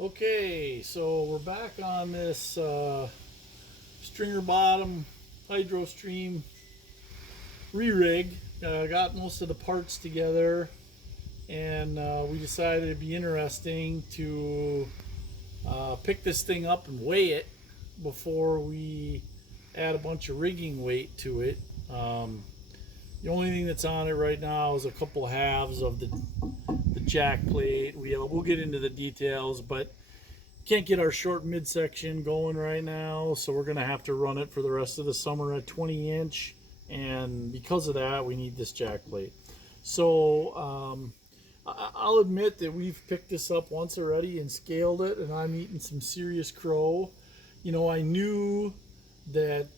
Okay, so we're back on this stringer bottom Hydrostream re-rig. Got most of the parts together, and we decided it'd be interesting to pick this thing up and weigh it before we add a bunch of rigging weight to it. The only thing that's on it right now is a couple halves of the jack plate. We'll get into the details, but can't get our short midsection going right now, so we're gonna have to run it for the rest of the summer at 20 inch, and because of that we need this jack plate. So I'll admit that we've picked this up once already and scaled it, and I'm eating some serious crow. You know, that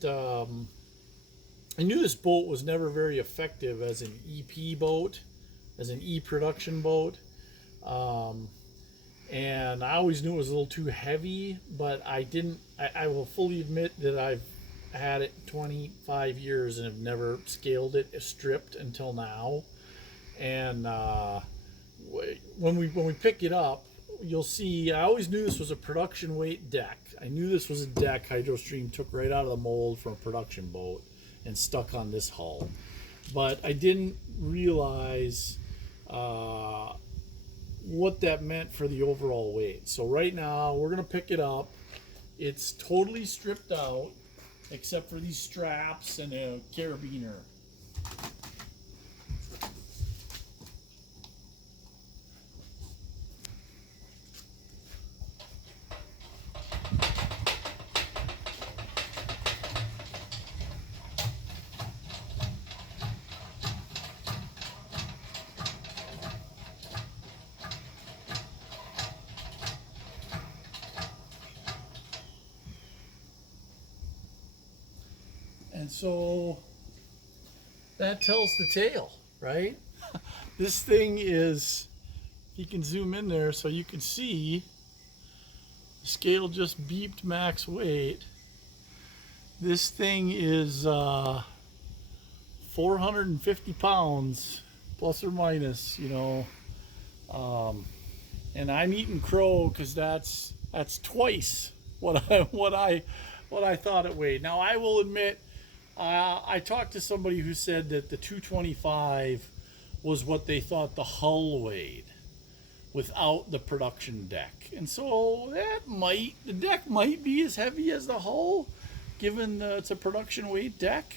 I knew this boat was never very effective as an EP boat, as an E production boat. Um, and I always knew it was a little too heavy, but I will fully admit that I've had it 25 years and have never scaled it stripped until now. And when we pick it up, you'll see I always knew this was a production weight deck. I knew this was a deck Hydrostream took right out of the mold from a production boat and stuck on this hull, but I didn't realize what that meant for the overall weight. So right now we're gonna pick it up. It's totally stripped out except for these straps and a carabiner. And so that tells the tale, right? This thing is, you can zoom in there so you can see the scale just beeped max weight. This thing is 450 pounds plus or minus, and I'm eating crow because that's twice what I thought it weighed. Now I will admit, I talked to somebody who said that the 225 was what they thought the hull weighed without the production deck, and so the deck might be as heavy as the hull, given it's a production weight deck.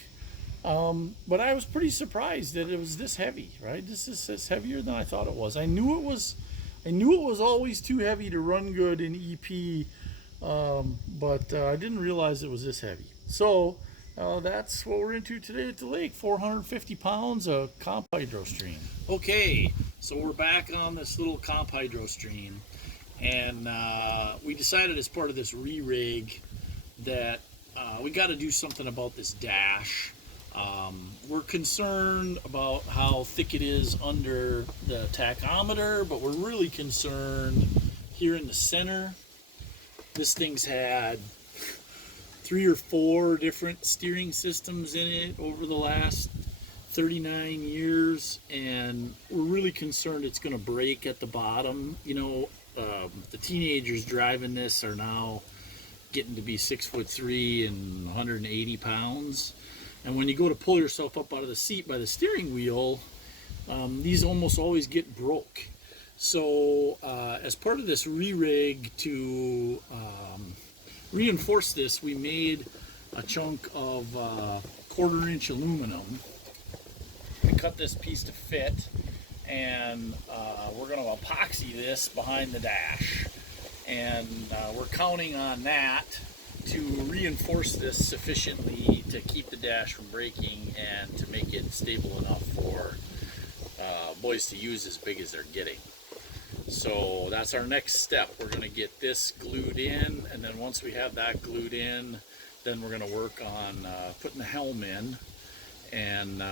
But I was pretty surprised that it was this heavy. Right, this is heavier than I thought it was. I knew it was. I knew it was always too heavy to run good in EP, but I didn't realize it was this heavy. So that's what we're into today at the lake. 450 pounds of comp Hydrostream. Okay, so we're back on this little comp Hydrostream, and we decided as part of this re-rig that we got to do something about this dash. We're concerned about how thick it is under the tachometer, but we're really concerned here in the center. This thing's had 3 or 4 different steering systems in it over the last 39 years, and we're really concerned it's going to break at the bottom. The teenagers driving this are now getting to be 6'3" and 180 pounds. And when you go to pull yourself up out of the seat by the steering wheel, these almost always get broke. So as part of this re-rig to reinforce this, we made a chunk of 1/4 inch aluminum and cut this piece to fit, and we're going to epoxy this behind the dash, and we're counting on that to reinforce this sufficiently to keep the dash from breaking and to make it stable enough for boys to use as big as they're getting. So that's our next step. We're going to get this glued in, and then once we have that glued in, then we're going to work on putting the helm in, and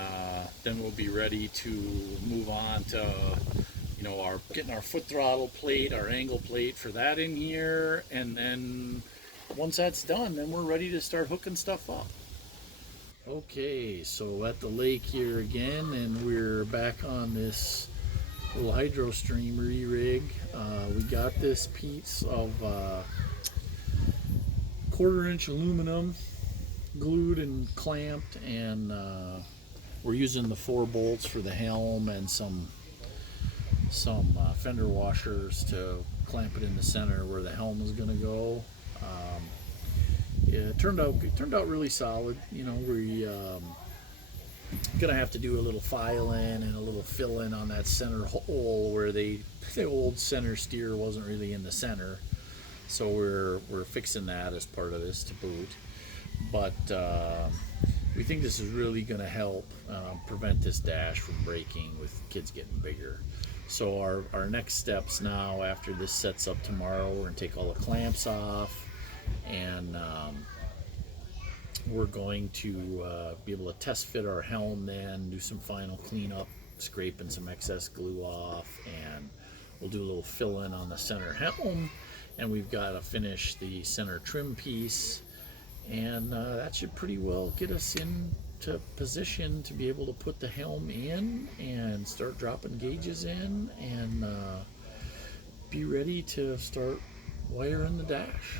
then we'll be ready to move on to getting our foot throttle plate, our angle plate for that in here, and then once that's done, then we're ready to start hooking stuff up. Okay, so at the lake here again, and we're back on this little Hydrostream rerig. We got this piece of 1/4 inch aluminum glued and clamped, and we're using the 4 bolts for the helm and some fender washers to clamp it in the center where the helm is going to go. It turned out really solid. You know, we gonna have to do a little filing and a little fill-in on that center hole where the old center steer wasn't really in the center, so we're fixing that as part of this to boot. But we think this is really going to help prevent this dash from breaking with kids getting bigger. So our next steps now, after this sets up tomorrow, we're going to take all the clamps off, and we're going to be able to test fit our helm, then do some final cleanup, scraping some excess glue off, and we'll do a little fill in on the center helm, and we've got to finish the center trim piece, and that should pretty well get us into position to be able to put the helm in and start dropping gauges in, and be ready to start wiring the dash.